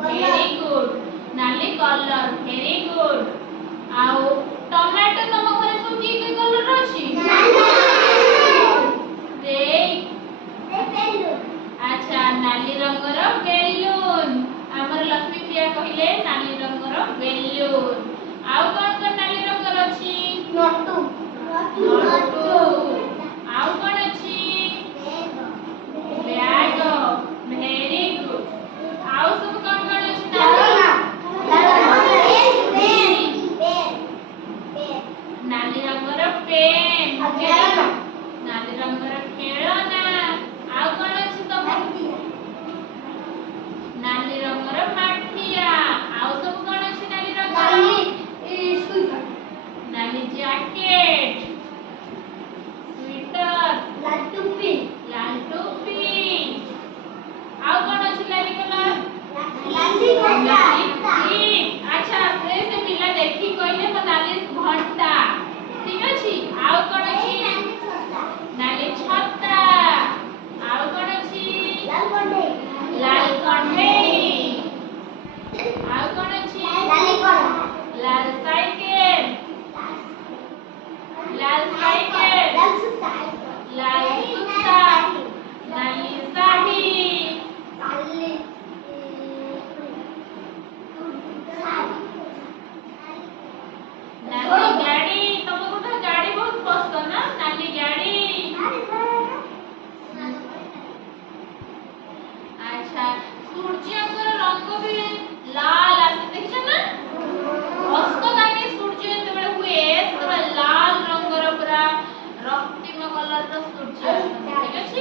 very good नाली colour very good आउ tomato तुम घरे सब की कलर अछि अच्छा नाली रंगर बेलून हमर लक्ष्मी प्रिया कहिले नाली रंगर बेलून आउ कोन नाली रंगर अछि नट्टू आउ कोन अछि बैग वेरी गुड आउ सब कोन अछि नाली रंगर पेन नाली रंगर खेळना आउ कोन अछि तम नाली रंगर माठिया आउ सब कोन अछि नाली रंगर नाली जैकेट स्वेटर लाल टोपी आउ कोन अछि नाली कलर अच्छा से पिला देखि कहले म नाली घंटा ठीक अछि आउ कोन अछि नाली छत्ता आउ कोन अछि लाल कंढई आउ कोन अछि लाल साइकिल लाल सूता नाली साड़ी नाली गाड़ी तुमको तो गाड़ी बहुत पसंद ना नाली गाड़ी अच्छा सूर्यकर रंग भी लाल आसे देखछ ना अस्त काटे सूर्य जेतबे हुए तबे लाल रंगर पूरा रक्तिम कलर रो सूर्य ठीक अछि